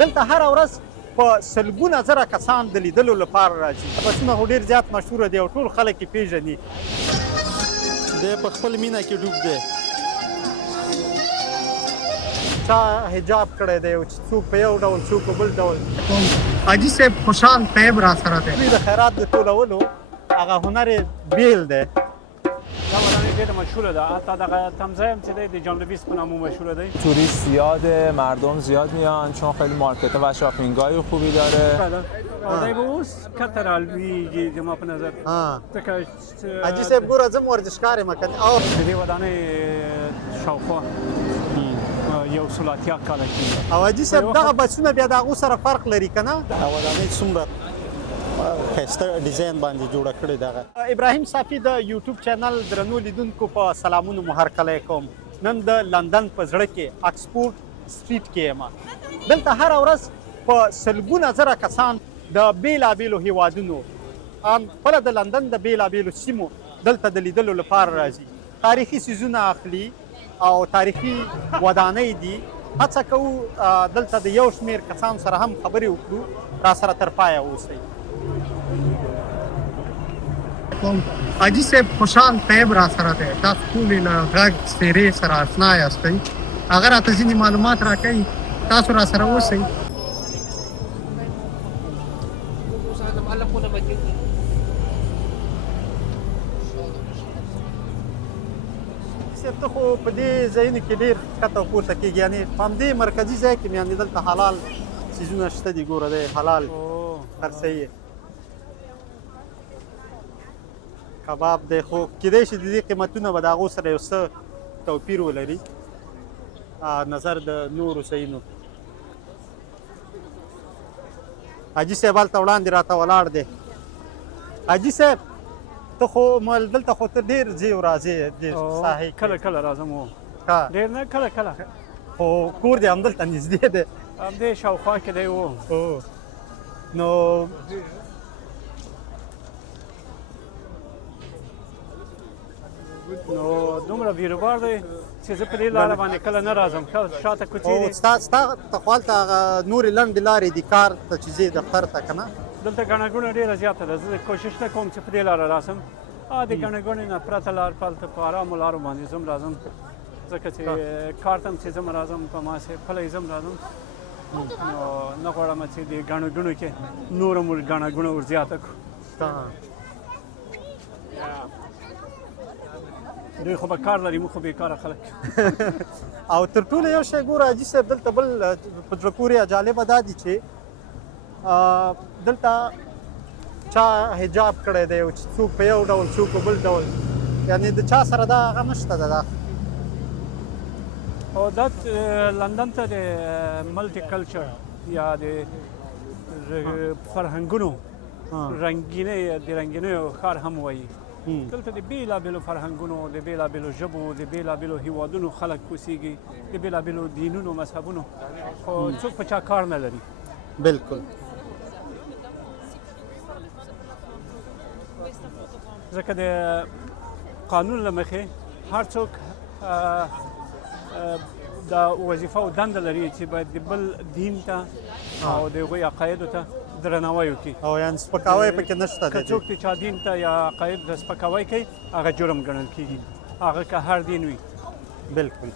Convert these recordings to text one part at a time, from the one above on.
دلته هره ورځ په سلګونه زره کسان د لیدلو لپاره راځي. بسونه خو ډېر زیات مشهوره دی او ټول خلک یې پېژني. دی په خپل مینه کې ډوب دی. چا حجاب کړی دی چې څوک په یو ډول څوک په بل ډول. حاجي صاحب خوشحال طیب را سره دی. د خیرات د ټولولو هغه هنر یې بیل دی. دا ودانۍ ډېره مشهوره ده. حتی دغه تمځای هم چې دی د جان لویس په نامه مشهوره دی. توریست زیاده، مردم زیاد میان چون خیلی مارکت و شاپینگ‌های خوبی داره. دی به اوس کته رالویږي زما په نظر. ځکه حاجي صاحب ګوره زه م ورزشکار یم که او د دې ودانۍ شاوخوا 100 کاله کېږي. او حاجي صاحب دغه بسونه بیا د هغو سره فرق لري که نه؟ دا ودانۍ څومره ښایسته ډیزاین باندې جوړه کړې دغه. ابراهیم صافي د یوټیوب چینل درنو لیدونکو په سلامونو مو هرکلی کوم. نن د لندن په زړه کې اکسفورډ سټریټ کې یم. دلته هره ورځ په سلګونه زره کسان د بېلابېلو هېوادونو خپله د لندن د بېلابېلو سیمو دلته د لیدلو لپاره راځي. تاریخي څیزونه اخلي او تاریخي ودانۍ دي. هڅه کوو دلته د یو شمېر کسانو سره هم خبرې وکړو. را سره تر پایه اوسئ. حاجي صاحب خوشحال طیب را سره دی. تاسو ټولې له غږ څېرې سره اشنا یاستئ. هغه راته ځینې معلومات راکوي. تاسو را سره اوسئ. ته خو په دې ځایونو کې ډېر ښکته او پورته کېږي. یعنې په همدې مرکزي ځای کې مې یعنې دلته حلال څیزونه شته دي. ګوره دی حلال هرڅه یې کباب دی. خو کیدای شي د دې قیمتونه به د هغو سره یو څه توپیر ولري نظر د نورو ځایونو. حاجي صاحب هلته وړاندې راته ولاړ دی. حاجي صاحب ته خو دلته خو ته ډېر ځې او راځې دې ساحې کې. کله کله راځم. ډېر نه کله کله. خو کور دې همدلته نږدې دی. همدې شاوخوا کې دی. نو دومره بیروبار دی چې زه په دې لاره باندې کله نه راځم. شاته کوڅې دي. ستا خو هلته هغه نورې لنډې لارې دي کار ته چې ځې دفتر ته که نه؟ دلته ګڼه ګوڼه ډېره زیاته ده. زه کوشش نه کوم چې په دې لاره راسم. د ګڼه ګوڼې نه پرته لار هلته په ارامو لارو باندې زه هم راځم. ځکه چې کار ته هم چې زه هم راځم په ماسې پلی زه هم راځم. نو نه غواړم چې د ګڼه ګوڼو کې نور هم ګڼه ګوڼه ور زیاته کړو. دوی خو به کار لري، موږ خو بېکاره خلک. او تر ټولو یو شی ګوره حاجي صاحب دلته بل په زړه پورې جالبه دا دي چې دلته چا حجاب کړی دی چې څوک په یو ډول څوک په بل ډول. یعنې د چا سره دا هغه نشته ده. دا او دا لندن ته د ملټي کلچر یا د فرهنګونو رنګینیو ښار هم وایي. دلته د بېلابېلو فرهنګونو، د بېلابېلو ژبو، د بېلابېلو هېوادونو خلک اوسېږي، د بېلابېلو دینونو مذهبونو. خو څوک په چا کار نه لري. بلکل. ځکه د قانون له مخې هر څوک دا وظیفه او دنده لري چې باید د بل دین ته او د هغوی عقایدو ته درناوی وکړي. او یعنې سپکاوی پکې نشته. که څوک د چا دین ته یا عقایدو ته سپکاوی کوي هغه جرم ګڼل کېږي، هغه که هر دین وي. بلکل.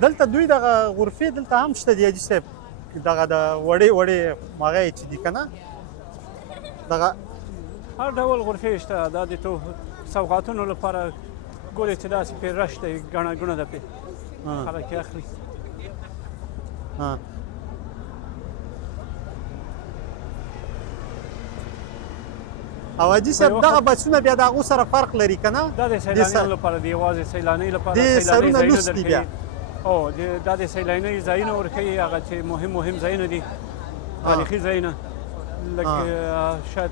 دلته دوی دغه غرفې دلته هم شته دي حاجي صاحب. دغه د وړې وړې هغه چې دي که نه دغه هر ډول غرفې شته. دا د سوغاتونو لپاره ګورې چې داسې پرې رش دی، ګڼه ګوڼه ده پرې، خلک یې اخلي. او حاجي صاحب دغه بسونه بیا د هغو سره فرق لري که نه؟ دا د سیلانیانو لپاره دی، یوازې سیلانۍ لپاره. دې سرونه لوس دي بیا. دا د سیلانۍ ځایونه ورښیي، هغه چې مهم ځایونه دي، تاریخي ځایونه. لکه شاید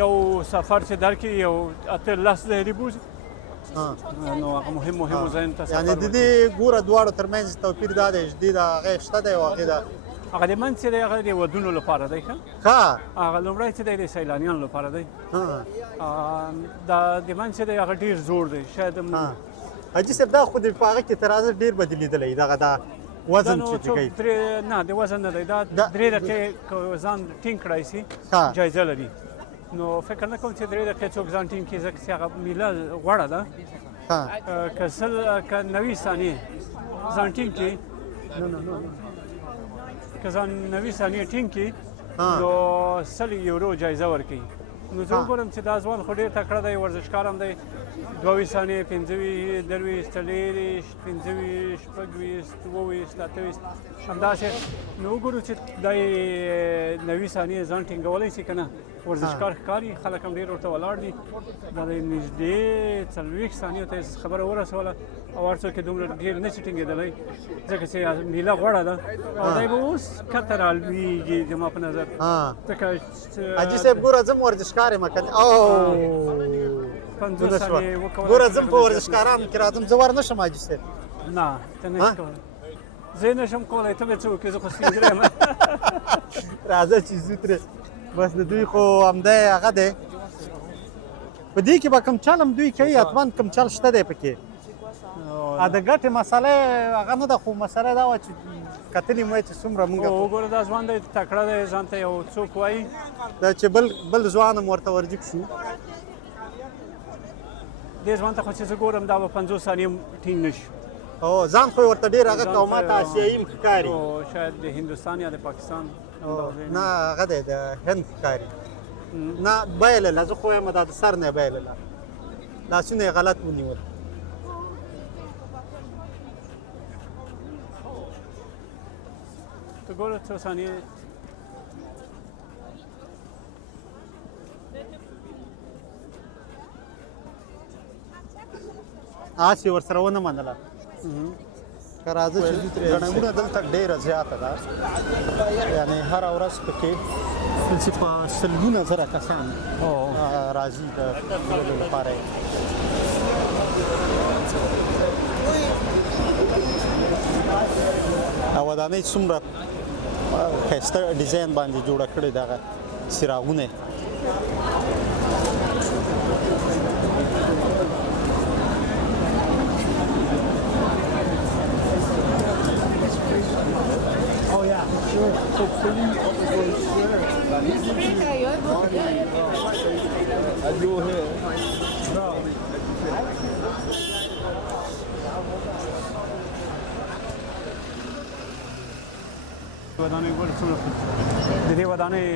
یو سفر چې درکړي یو 8-10 ځایونه بوځي. نو هغه مهمو ځایونو ته سفر. یعنې د دې ګوره دواړو ترمنځ توپیر دا دی چې دې د هغې شته دی او هغې ده. هغه د منځ چې دی هغه د ودونو لپاره دی. هغه لومړی چې دی د سیلانیانو لپاره دی. دا د منځ چې دی هغه ډېر زوړ دی. شاید حاجي صاحب دا خو د په هغه کې تر هغه ډېر بدلېدلی. دغه دا وزن چې کوي نه د وزن نه دی دا 3 دقیقې که ځان ټینګ کړی سي جایزه لري نو فکر نه کوم چې 3 دقیقې څوک ځان ټینګ کړي ځکه چې هغه میله غوړه ده که 90 ثانیې ځان ټینګ کړي که ځان 90 ثانیې ټینګ کړي نو 100 یورو جایزه ورکوي نو زه وګورم چې دا ځوان خو ډېر تکړه دی ورزشکار هم دی 22 ثانیې 25 23 40 25 26 27 همداسې نو وګورو چې دا 90 ثانیې ځان ټینګولی شي که نه ورزشکار ښکاري خلک هم ډېر ورته ولاړ دي دا د نږدې 40 ثانیو ته یې خبره ورسوله او هر څوک یې دومره ډېر نه شي ټینګېدلی ځکه چې میله غوړه ده او دی به اوس کته رالویږي زما په نظر ځکه حاجي صاحب ګوره زه م ورزشکار یم که 50 ثانیې وکولی ګوره زه م په ورزشکارانو کې راځم زه ور نه شم حاجي صاحب نه ته نه شې کولی زه یې نه شم کولی ته به څه وکړې زه خو سپین ږیری یم راځه چې ځو ترې بس د دوی خو همدی هغه دی په دې کې به کوم چل هم دوی کوي حتما کوم چل شته دی پکې د ګټې مسله هغه نه ده خو مسله دا وه چې کتلي مو چې څومره مونږ وګوره دا ځوان دی تکړه دی ځان ته یو څوک وایي دا چې بل ځوان هم ورته ورجګ شو دې ځوان ته خو چې زه ګورم دا به 50 ثانیې ټینګ نه شي او ځان خو ورته ډېر هغه قومات آسیایي م ښکاري شاید د هندوستان یا د پاکستان نه هغه دی د هند ښکاري نه بایلله زه خو یم دا د سر نه بایلله لاسونه یې غلط ونیول ته ګوره څو ثانیې آس یې ورسره ونه منله که راځه چې ګڼه ګوڼه دلته ډېره زیاته ده یعنې هره ورځ پکې چې په سلګونه زره کسان راځي د لیدلو لپاره او ودانۍ څومره ښایسته ډیزاین باندې جوړه کړې دغه څراغونه ودانۍ ګوره څومره د دې ودانۍ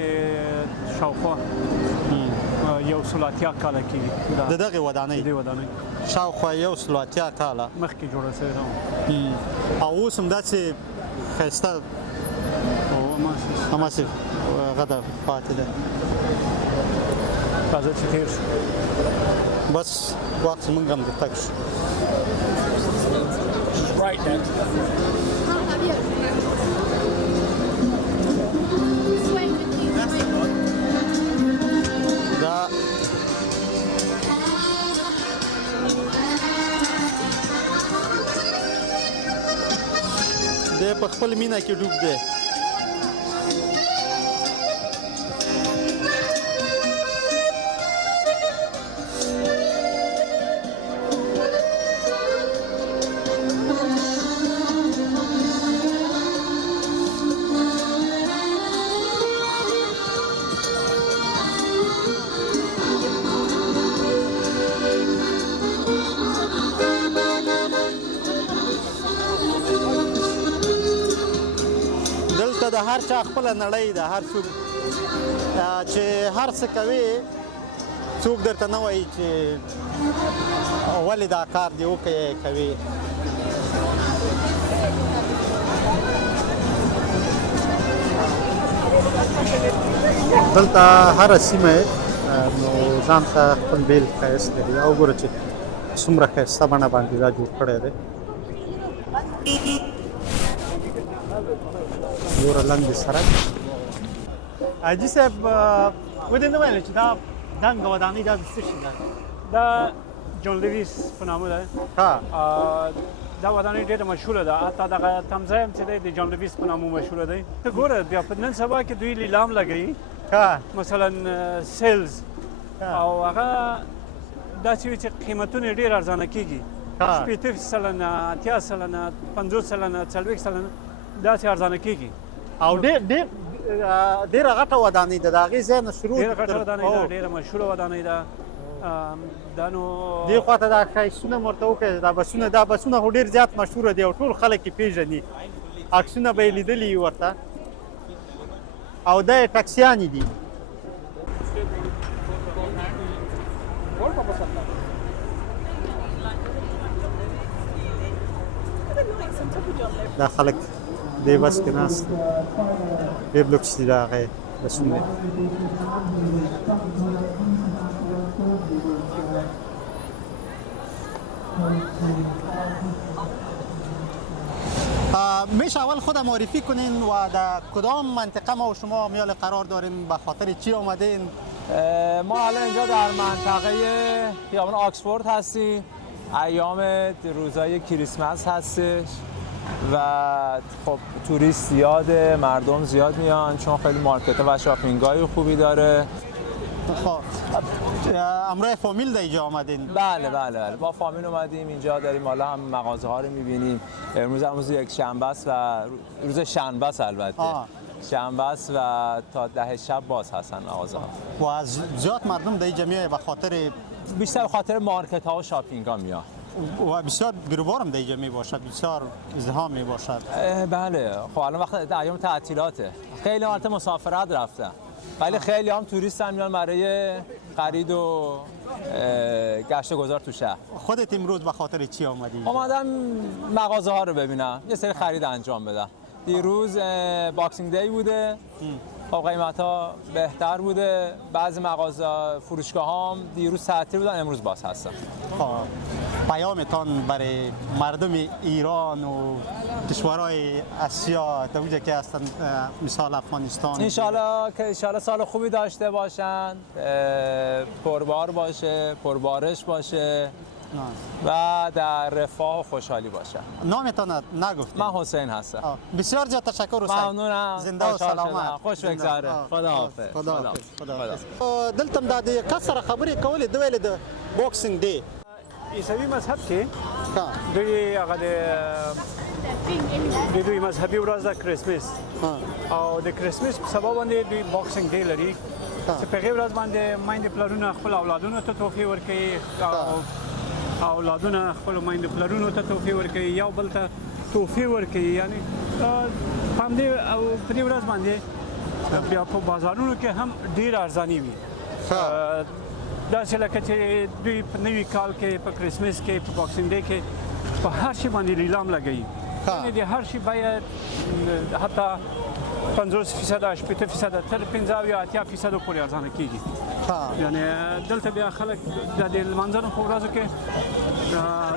شاوخوا 180 کاله کېږي د دغې ودانۍ شاوخوا 180 کاله مخکې جوړه شوې ده او اوس هم داسې ښایسته هماسې هغه ده پاتې ده راځه چې تېر شو بس وخت زموږ هم د تګ شو دا دی په خپل مینه کې ډوب دی د هر چا خپله نړۍ ده هر څوک چې هر څه کوي څوک درته نه وایي چې ولې دا کار دې وکړې کوي دلته هره سیمه نو ځان ته خپل بیل ښایست لري او ګوره چې څومره ښایسته بڼه باندې دا جوړ کړی دی ګوره لنډ سړک حاجي صاحب ودې نه ویل چې دا دنګه ودانۍ دا د څه شي ده دا جون لویس په نامه ده دا ودانۍ ډېره مشهوره ده حتی دغه تمځای هم چې دی د جون لویس په نامه مشهوره دی ته ګوره بیا په نن سبا کې دوی لیلام لګوي مثلا سیلز او هغه داسې وي چې قیمتونه ډېر ارزانه کېږي 80 سلنه 80 سلنه 50 سلنه 40 سلنه داسې ارزانه کېږي. او ډېره غټه ودانۍ ده، د هغې ځای نه شروع ډېره غټه ودانۍ ده، ډېره مشهوره ودانۍ ده. دا نو دې خواته دا ښایستونه مې ورته وکړل، دا بسونه خو ډېر زیات مشهوره دي او ټول خلک یې پېژني، عکسونه به یې لیدلي ورته. او دا یې ټکسیانې دي. دا خلک دې بس کې ناست دي، ډېر لوکس دي د هغې بسونه. میشه اول خود معرفی کنین و در کدام منطقه ما و شما میال قرار دارین، به خاطر چی آمدین؟ ما الان اینجا در منطقه خیابان آکسفورد هستیم. ایام روزای کریسمس هستش و خب توریست زیاده، مردم زیاد میان چون خیلی مارکت و شاپینگای خوبی داره. خب همراه فامیل در اینجا آمدین؟ بله با فامیل اومدیم اینجا، داریم حالا هم مغازه ها رو میبینیم. امروز یک شنبه است و روز شنبه است، البته شنبه است و تا 10 شب باز هستن مغازه ها. و از زیاد مردم در اینجا میاد به خاطر بیشتر به خاطر مارکت ها و شاپینگ ها میاد و بسیار بیروبارم در اینجا می باشد، بسیار ازدحام می باشد. بله خب الان وقت ایام تعطیلاته، خیلی البته مسافرت رفتن ولی خیلی هم توریست هم میان برای خرید و گشت و گذار تو شهر. خودت امروز به خاطر چی آمدی؟ اومدم مغازه ها رو ببینم، یه سری خرید انجام بدم. دیروز باکسینگ دی بوده، خب قیمت ها بهتر بوده. بعضی مغازه فروشگاه هم دیروز تعطیل بودن، امروز باز هستن. پیامتان برای مردم ایران و کشورهای آسیا تا اونجا که هستن، مثال افغانستان، انشالله سال خوبی داشته باشن، پربار باشه، پربارش باشه و در رفاه و خوشحالی باشه. نامتان نگفتید؟ من حسین هستم. بسیار زیاد تشکر حسین. ممنونم. زنده و سلامت. خوش بگذره. خداحافظ. دلته هم د کس سره خبرې کولې، د ویلې د باکسینګ ډے عیسوي مذهب کې دوی هغه د دوی مذهبي ورځ ده کریسمس، او د کریسمس په سبا باندې دوی باکسینګ ډے لري چې په هغې ورځ باندې میندې پلرونه خپل اولادونو ته تحفې ورکوي، اولادونه خپلو میندو پلرونو ته تحفې ورکوي، یو بل ته تحفې ورکوي. یعنې په دې ورځ باندې بیا په بازارونو کې هم ډېر ارزاني وي. داسې لکه چې دوی په نوي کال کې، په کریسمس کې، په باکسینګ ډے کې په هر شي باندې لیلام لګوي. یعنې د هر شي بیه حتی 50%، 80%، تر 50 یا 80% پورې ارزانه کېږي. یعنې دلته بیا خلک د لمانځنو په ورځو کې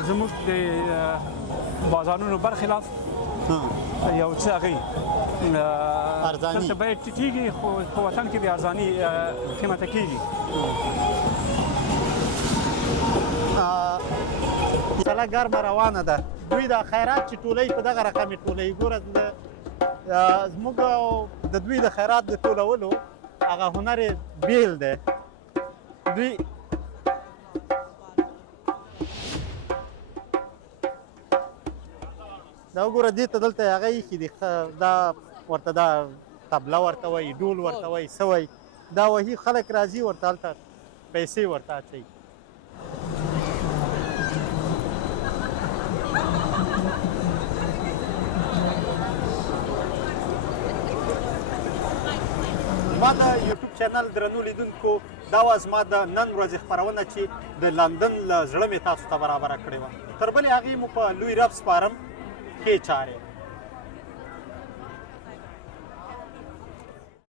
زموږ د بازارونو برخلاف یو څه هغې دلته بیه ټیټېږي، خو په وطن کې بیا ارزاني قیمته کېږي. مسله ګرمه روانه ده. دوی د خیرات چې ټولوي په دغه رقمې ټولوي. ګوره زموږ د دوی د خیرات د ټولولو هغه هنر یې بیل دی. دوی دا وګوره دې ته دلته هغه ایښي دي، دا ورته دا طبله ورته وایي، ډول ورته وایي، څه وایي، دا وهي خلک راځي ورته هلته پیسې ورته اچوي. زما د یوټیوب چینل درنو لیدونکو، دا وه زما د نن ورځې خپرونه چې د لندن له زړه مې تاسو ته برابره کړې وه. تر بلې هغې مو په لوی رب سپارم. ښې چارې.